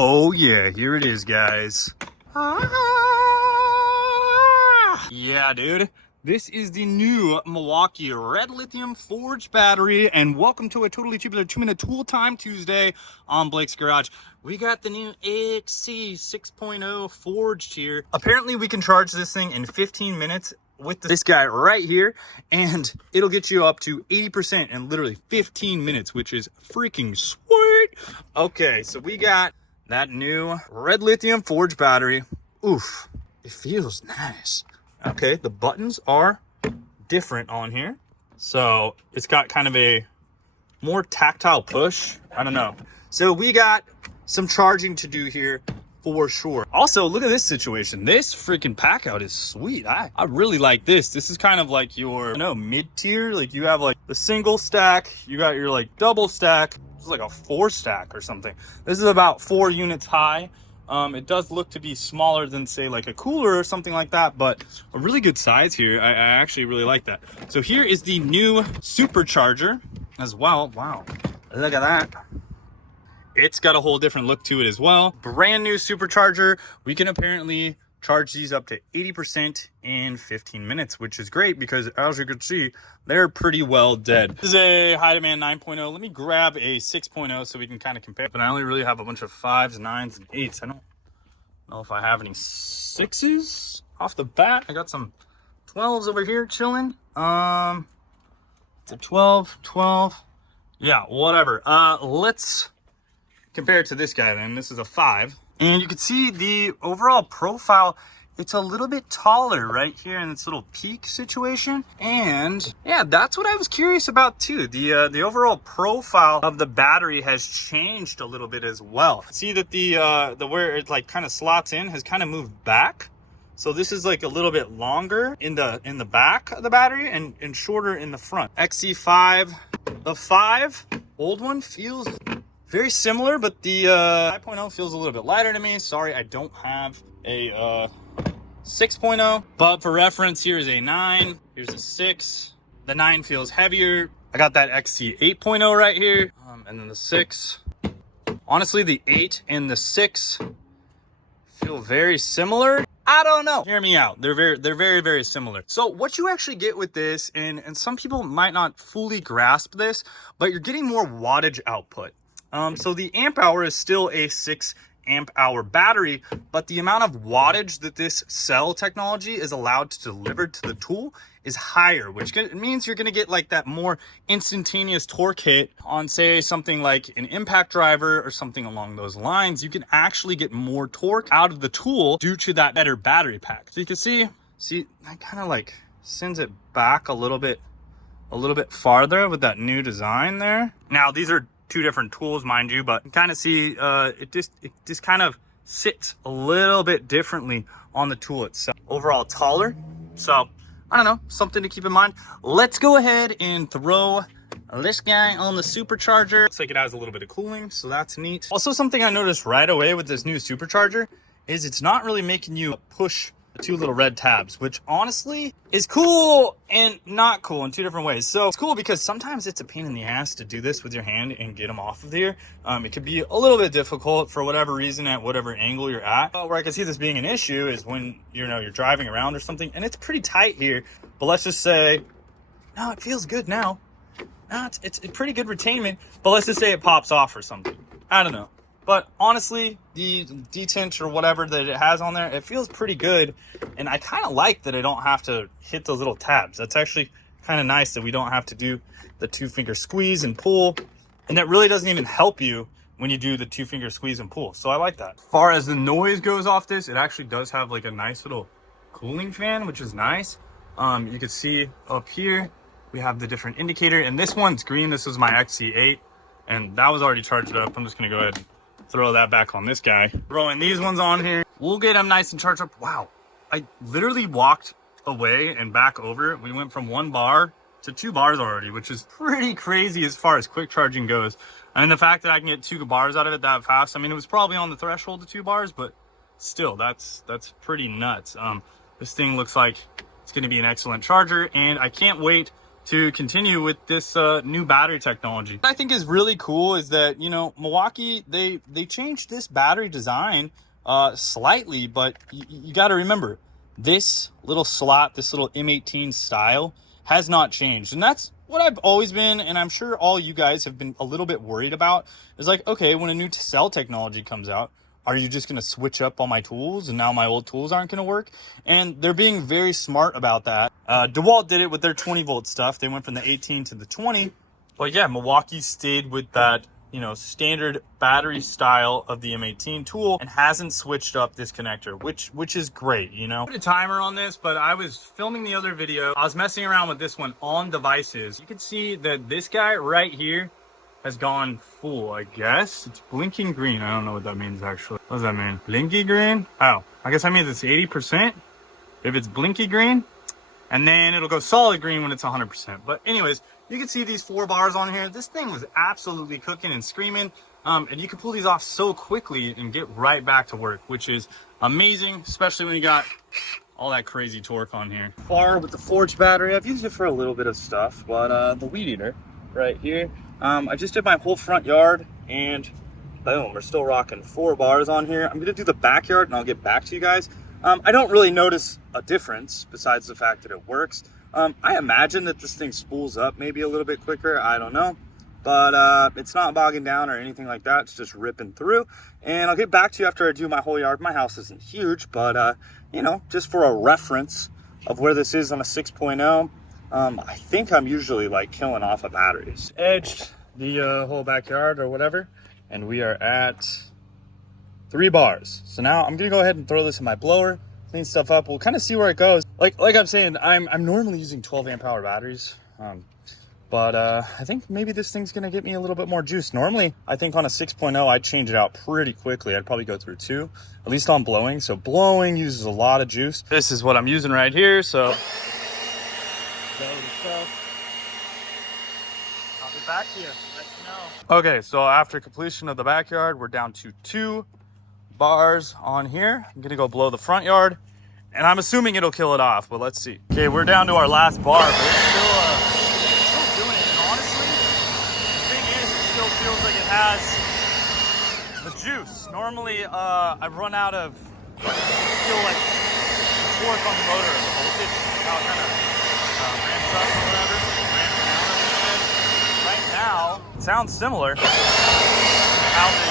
Oh yeah, here it is, guys. Yeah, dude. This is the new Milwaukee Red Lithium Forged battery, and welcome to a totally tubular 2-minute tool time Tuesday on Blake's Garage. We got the new XC 6.0 forged here. Apparently we can charge this thing in 15 minutes with this guy right here, and it'll get you up to 80% in literally 15 minutes, which is freaking sweet. Okay, so we got that new Red Lithium forged battery. Oof, it feels nice. Okay, the buttons are different on here. So it's got kind of a more tactile push. I don't know. So we got some charging to do here for sure. Also, look at this situation. This freaking pack out is sweet. I really like this. This is kind of like your, mid-tier. Like you have like the single stack, you got your like double stack. This is like a 4 stack or something. This is about 4 units high. It does look to be smaller than, say, like a cooler or something like that, but a really good size here. I actually really like that. So here is the new Supercharger as well. Wow, look at that. It's got a whole different look to it as well. Brand new Supercharger. We can apparently charge these up to 80% in 15 minutes, which is great because, as you can see, they're pretty well dead. This is a high demand 9.0. Let me grab a 6.0 so we can kind of compare. But I only really have a bunch of 5s, 9s, and 8s. I don't know if I have any 6s off the bat. I got some 12s over here chilling. It's a 12. Yeah, whatever. Let's compare it to this guy then. This is a 5. And you can see the overall profile, it's a little bit taller right here in this little peak situation. And yeah, that's what I was curious about too. The overall profile of the battery has changed a little bit as well. See that the where it like kind of slots in has kind of moved back. So this is like a little bit longer in the back of the battery and shorter in the front. XC5, the 5, old one feels very similar, but the 5.0 feels a little bit lighter to me. Sorry, I don't have a 6.0, but for reference, here's a 9, here's a 6. The 9 feels heavier. I got that XC 8.0 right here, and then the 6. Honestly, the 8 and the 6 feel very similar. I don't know. Hear me out. They're very similar. So what you actually get with this, and some people might not fully grasp this, but you're getting more wattage output. So the amp hour is still a 6 amp hour battery, but the amount of wattage that this cell technology is allowed to deliver to the tool is higher, which means you're going to get like that more instantaneous torque hit on, say, something like an impact driver or something along those lines. You can actually get more torque out of the tool due to that better battery pack. So you can see that kind of like sends it back a little bit farther with that new design there. Now these are 2 different tools, mind you, but you kind of see it just kind of sits a little bit differently on the tool itself. Overall taller, so I don't know, something to keep in mind. Let's go ahead and throw this guy on the Supercharger. Looks like it has a little bit of cooling, so that's neat. Also, something I noticed right away with this new Supercharger is it's not really making you push the 2 little red tabs, which honestly is cool and not cool in 2 different ways. So it's cool because sometimes it's a pain in the ass to do this with your hand and get them off of here. It could be a little bit difficult for whatever reason at whatever angle you're at. Where I can see this being an issue is when you're driving around or something and it's pretty tight here, but let's just say, no, it feels good now. No, it's a pretty good retainment, but let's just say it pops off or something. I don't know. But honestly, the detent or whatever that it has on there, it feels pretty good. And I kind of like that I don't have to hit those little tabs. That's actually kind of nice that we don't have to do the 2-finger squeeze and pull. And that really doesn't even help you when you do the 2-finger squeeze and pull. So I like that. As far as the noise goes off this, it actually does have like a nice little cooling fan, which is nice. You can see up here, we have the different indicator. And this one's green. This is my XC8. And that was already charged up. I'm just going to go ahead and throw that back on this guy. Throwing these ones on here. We'll get them nice and charged up. Wow. I literally walked away and back over. We went from 1 bar to 2 bars already, which is pretty crazy as far as quick charging goes. I mean, the fact that I can get 2 bars out of it that fast, I mean, it was probably on the threshold of 2 bars, but still, that's pretty nuts. This thing looks like it's going to be an excellent charger, and I can't wait to continue with this new battery technology. What I think is really cool is that, you know, Milwaukee, they changed this battery design slightly, but you got to remember, this little slot, this little M18 style has not changed. And that's what I've always been, and I'm sure all you guys have been a little bit worried about, is like, okay, when a new cell technology comes out, are you just going to switch up all my tools and now my old tools aren't going to work? And they're being very smart about that. DeWalt did it with their 20 volt stuff. They went from the 18 to the 20. But yeah, Milwaukee stayed with that, you know, standard battery style of the M18 tool and hasn't switched up this connector, which is great, you know. I put a timer on this, but I was filming the other video. I was messing around with this one on devices. You can see that this guy right here has gone full, I guess. It's blinking green. I don't know what that means, actually. What does that mean? Blinky green? Oh, I guess that means it's 80%. If it's blinky green, and then it'll go solid green when it's 100%. But anyways, you can see these 4 bars on here. This thing was absolutely cooking and screaming. And you can pull these off so quickly and get right back to work, which is amazing, especially when you got all that crazy torque on here. Far with the Forge battery, I've used it for a little bit of stuff, but the weed eater right here, I just did my whole front yard, and boom, we're still rocking 4 bars on here. I'm gonna do the backyard and I'll get back to you guys. I don't really notice a difference besides the fact that it works. I imagine that this thing spools up maybe a little bit quicker, I don't know, but it's not bogging down or anything like that. It's just ripping through, and I'll get back to you after I do my whole yard. My house isn't huge, but you know, just for a reference of where this is on a 6.0, I think I'm usually like killing off of batteries. Edged the whole backyard or whatever, and we are at 3 bars. So now I'm gonna go ahead and throw this in my blower, clean stuff up. We'll kind of see where it goes. Like I'm saying, I'm normally using 12 amp hour batteries, but I think maybe this thing's gonna get me a little bit more juice. Normally, I think on a 6.0, I'd change it out pretty quickly. I'd probably go through 2, at least on blowing. So blowing uses a lot of juice. This is what I'm using right here, so. I'll be back to you, let you know. Okay, so after completion of the backyard, we're down to 2 bars on here. I'm gonna go blow the front yard, and I'm assuming it'll kill it off, but let's see. Okay, we're down to our last bar, but it's still doing it. And honestly, the thing is, it still feels like it has the juice. Normally, I've run out of, feel like the torque on the motor, the voltage, how it kind of ramps up or whatever, ramps down a little bit. Right now, it sounds similar. How the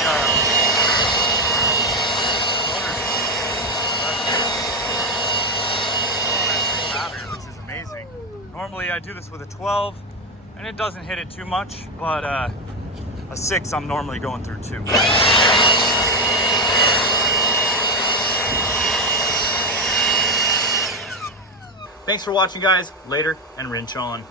normally I do this with a 12 and it doesn't hit it too much, but a 6 I'm normally going through 2. Thanks for watching, guys. Later, and wrench on.